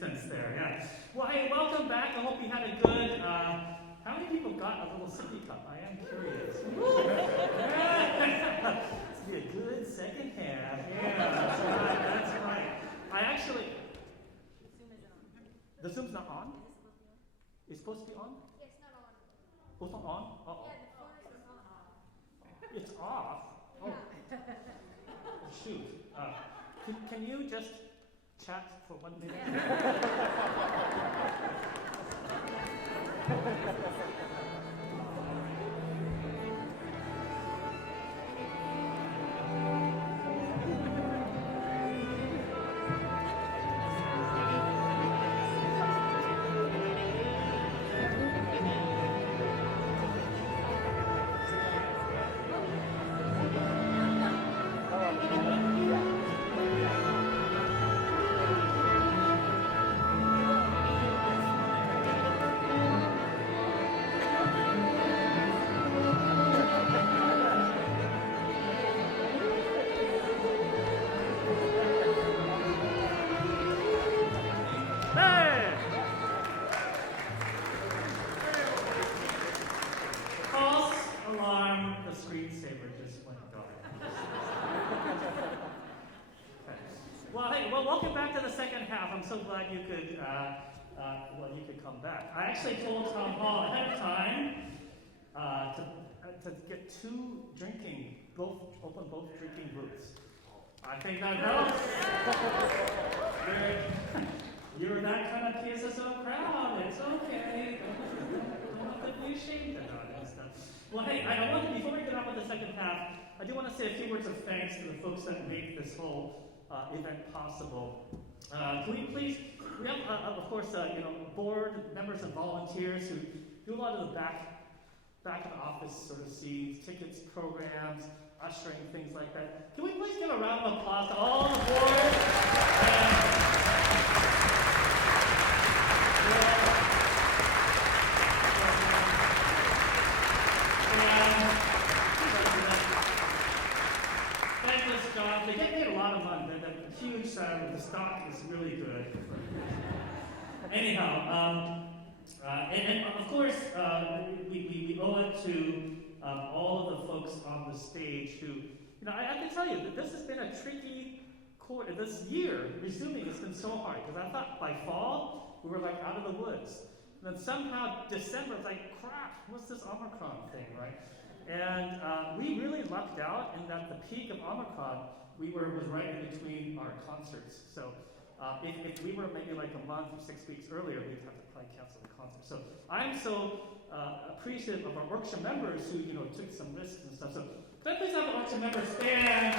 distance there, yeah. Well, hey, welcome back. I hope you had a good, how many people got a little sippy cup? I am curious. It's be a good second half. Yeah, that's right, that's right. I actually, the Zoom's not on? It's supposed to be on? Yeah, it's not on. Oh, it's not on? Uh-oh. Yeah, the phone is on. It's off? Oh. Shoot. Can you just chat for 1 minute? Welcome back to the second half. I'm so glad you could, you could come back. I actually told Town Hall ahead of time to get open both drinking booths. I think that helps. You're that kind of PSSO crowd. It's okay. Don't be ashamed about it and stuff. Well, hey, before we get on with the second half, I do want to say a few words of thanks to the folks that make this whole event possible. Can we please, we have, of course, board members and volunteers who do a lot of the back of the office sort of scenes, tickets, programs, ushering, things like that. Can we please give a round of applause to all the board? They get paid a lot of money. They're huge salary. The stock is really good. Anyhow, and of course, we owe it to all of the folks on the stage who, I can tell you that this has been a tricky quarter. This year, resuming, it's been so hard because I thought by fall we were like out of the woods. And then somehow December, it's like, crap, what's this Omicron thing, right? And we really lucked out in that the peak of Omicron was right in between our concerts. So if we were maybe like a month or 6 weeks earlier, we'd have to probably cancel the concert. So I'm so appreciative of our orchestra members who took some risks and stuff. So could I please have the orchestra members stand?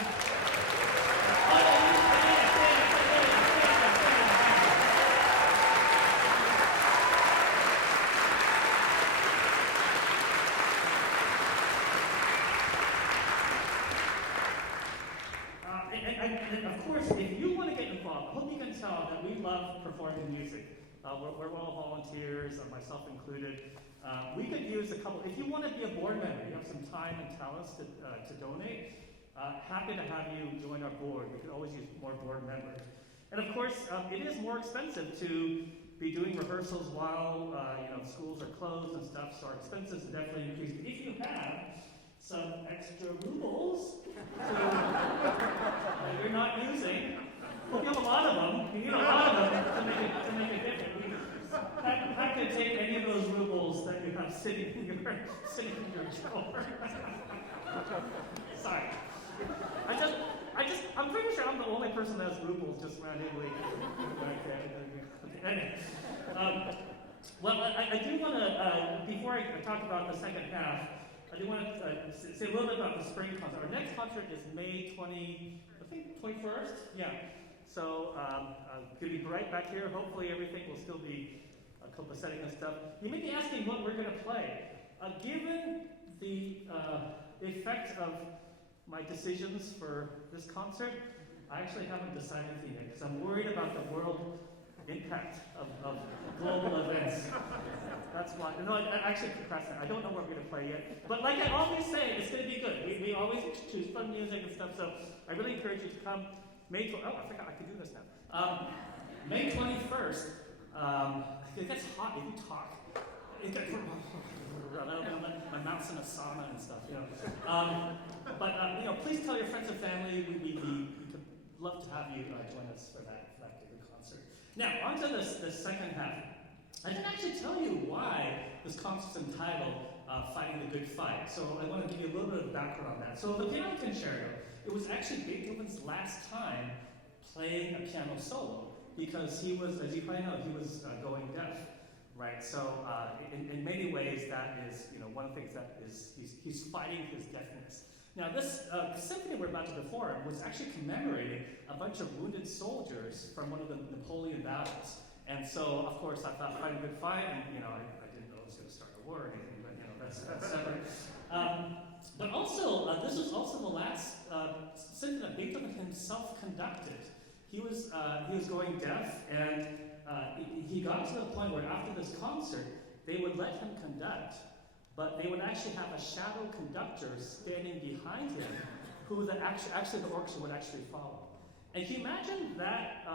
And of course, if you want to get involved, I hope you can tell that we love performing music. We're all volunteers, myself included. We could use a couple. If you want to be a board member, you have some time and talents to donate. Happy to have you join our board. We could always use more board members. And of course, it is more expensive to be doing rehearsals while schools are closed and stuff. So our expenses have definitely increased. But if you have some extra rubles that you're not using. Well, you have a lot of them. You need a lot of them to make a difference. I could take any of those rubles that you have sitting in your drawer. Sorry. I'm pretty sure I'm the only person that has rubles just randomly. Anyway. I do want to, before I talk about the second half, I do want to say a little bit about the spring concert. Our next concert is May 21st? Yeah. So, going to be right back here. Hopefully everything will still be copacetic and stuff. You may be asking what we're going to play. Given the effect of my decisions for this concert, I actually haven't decided anything yet because I'm worried about the world impact of global events. That's why. No, I actually procrastinate. I don't know what we're going to play yet. But like I always say, it's going to be good. We always choose fun music and stuff. So I really encourage you to come. I forgot I could do this now. May 21st, it gets hot if you talk. It gets, my mouth's in a sauna and stuff, you know. Please tell your friends and family. We could love to have you join us for that good concert. Now, on to the second half. I didn't actually tell you why this concert's entitled Fighting the Good Fight. So I want to give you a little bit of background on that. So the piano concerto, it was actually Beethoven's last time playing a piano solo because he was, as you probably know, he was going deaf, right? So in many ways, that is, one of the things that is, he's fighting his deafness. Now this symphony we're about to perform was actually commemorating a bunch of wounded soldiers from one of the Napoleon battles. And so, of course, I thought fighting a good fight, and I didn't know it was going to start a war or anything, but that's separate. But also, this was also the last symphony that Beethoven himself conducted. He was going deaf, and he got to the point where after this concert, they would let him conduct, but they would actually have a shadow conductor standing behind him, who actually the orchestra would actually follow. And can you imagine that?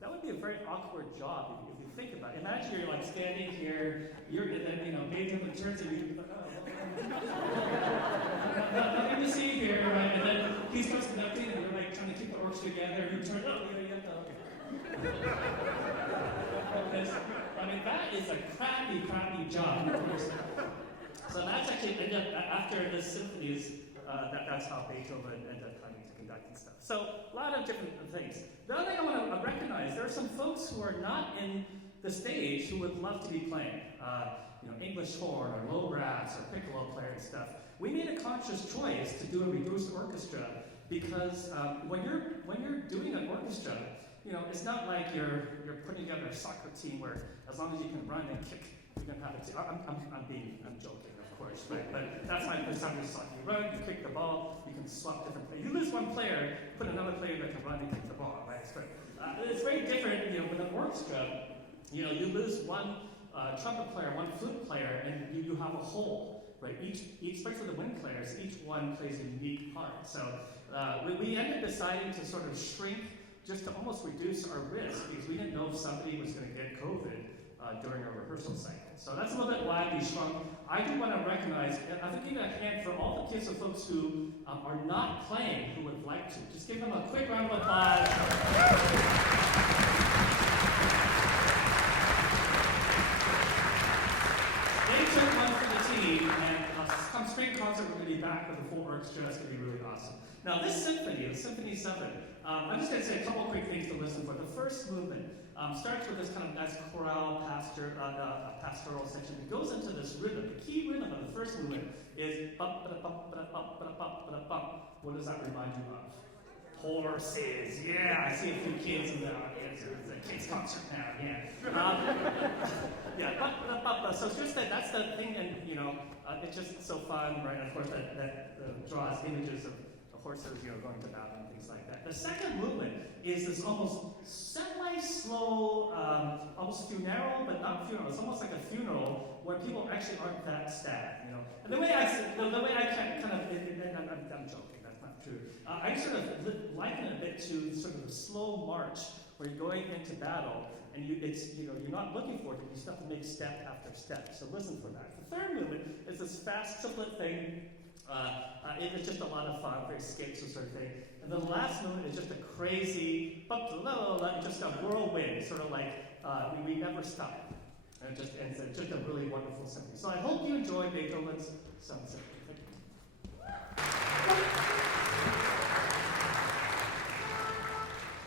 That would be a very awkward job if you think about it. Imagine you're like standing here, and then Beethoven turns and you let me see here, right? And then he starts conducting, and you're like trying to keep the orchestra together, and you turn, you have to, okay. That is a crappy job, of course. So that's actually after the symphonies, that's how Beethoven ended up coming to conduct and stuff. So a lot of different things. The other thing I want to recognize, there are some folks who are not in the stage who would love to be playing. English horn or low brass or piccolo player and stuff. We made a conscious choice to do a reduced orchestra because when you're doing an orchestra, it's not like you're putting together a soccer team where as long as you can run and kick, you're gonna have a team. I'm joking, of course, right? But that's my perception of soccer. You run, you kick the ball, you can swap different players. You lose one player, put another player that can run and kick the ball, right? It's very different, with an orchestra. You lose one trumpet player, one flute player, and you have a whole, right? Each especially the wind players, each one plays a unique part. So we ended up deciding to sort of shrink just to almost reduce our risk because we didn't know if somebody was going to get COVID during our rehearsal cycle. So that's a little bit why we shrunk. I do want to recognize, I think give a hand for all the kids of folks who are not playing who would like to. Just give them a quick round of applause. They took one for the team, and come spring concert, we're going to be back with a full orchestra. That's going to be really awesome. Now, this symphony, the Symphony 7, I'm just going to say a couple quick things to listen for. The first movement starts with this kind of nice chorale pastoral section. It goes into this rhythm. The key rhythm of the first movement is bump, bump, bump, bump, bump, bump. What does that remind you of? Horses. Yeah, I see a few kids in the audience. It's a kids' concert now. Yeah. So it's just that's the thing, and it's just so fun, right? And of course, that draws images of horses, going to battle and things like that. The second movement is this almost semi-slow, almost funeral, but not funeral. It's almost like a funeral where people actually aren't that sad, And the way I kind of, I'm joking. That's not true. I sort of liken it a bit to sort of a slow march where you're going into battle, and you're not looking for it. You just have to make step after step. So listen for that. The third movement is this fast triplet thing. It's just a lot of fun, very skates sort of thing. And the last movement is just a crazy, just a whirlwind, sort of like we never stop. And it's just a really wonderful symphony. So I hope you enjoy Beethoven's Seventh Symphony. Thank you.